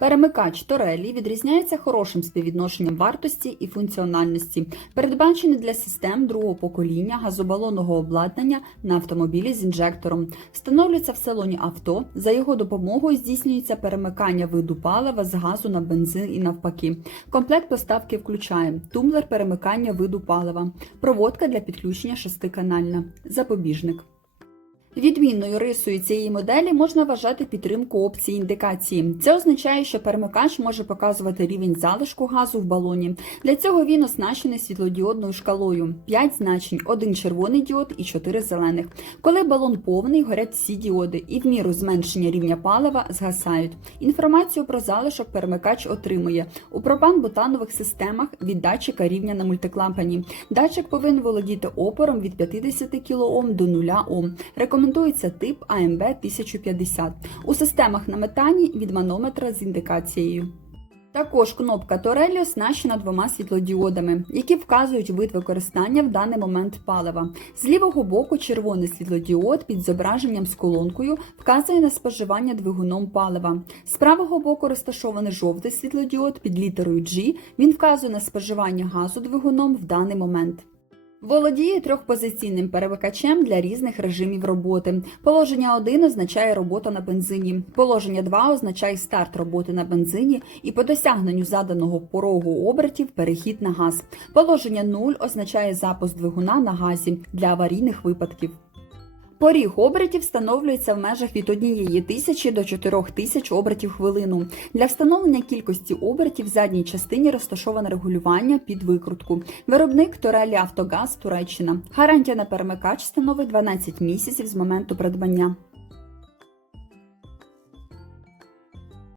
Перемикач Торелі відрізняється хорошим співвідношенням вартості і функціональності, передбачений для систем другого покоління газобалонного обладнання на автомобілі з інжектором. Встановлюється в салоні авто. За його допомогою здійснюється перемикання виду палива з газу на бензин і навпаки. Комплект поставки включає тумблер перемикання виду палива, проводка для підключення шестиканальна, запобіжник. Відмінною рисою цієї моделі можна вважати підтримку опції індикації. Це означає, що перемикач може показувати рівень залишку газу в балоні. Для цього він оснащений світлодіодною шкалою: 5 значень, один червоний діод і 4 зелених. Коли балон повний, горять всі діоди, і в міру зменшення рівня палива згасають. Інформацію про залишок перемикач отримує у пропан-бутанових системах від датчика рівня на мультиклапані. Датчик повинен володіти опором від 50 кОм до 0 Ом. Рекомендується тип АМБ 1050 у системах на метані від манометра з індикацією. Також кнопка Торелі оснащена двома світлодіодами, які вказують вид використання в даний момент палива. З лівого боку червоний світлодіод під зображенням з колонкою вказує на споживання двигуном палива. З правого боку розташований жовтий світлодіод під літерою G. Він вказує на споживання газу двигуном в даний момент. Володіє трьохпозиційним перемикачем для різних режимів роботи. Положення 1 означає робота на бензині. Положення 2 означає старт роботи на бензині і по досягненню заданого порогу обертів перехід на газ. Положення 0 означає запуск двигуна на газі для аварійних випадків. Поріг обертів встановлюється в межах від 1 тисячі до 4 тисяч обертів хвилину. Для встановлення кількості обертів в задній частині розташоване регулювання під викрутку. Виробник Торелі Автогаз Туреччина. Гарантія на перемикач становить 12 місяців з моменту придбання.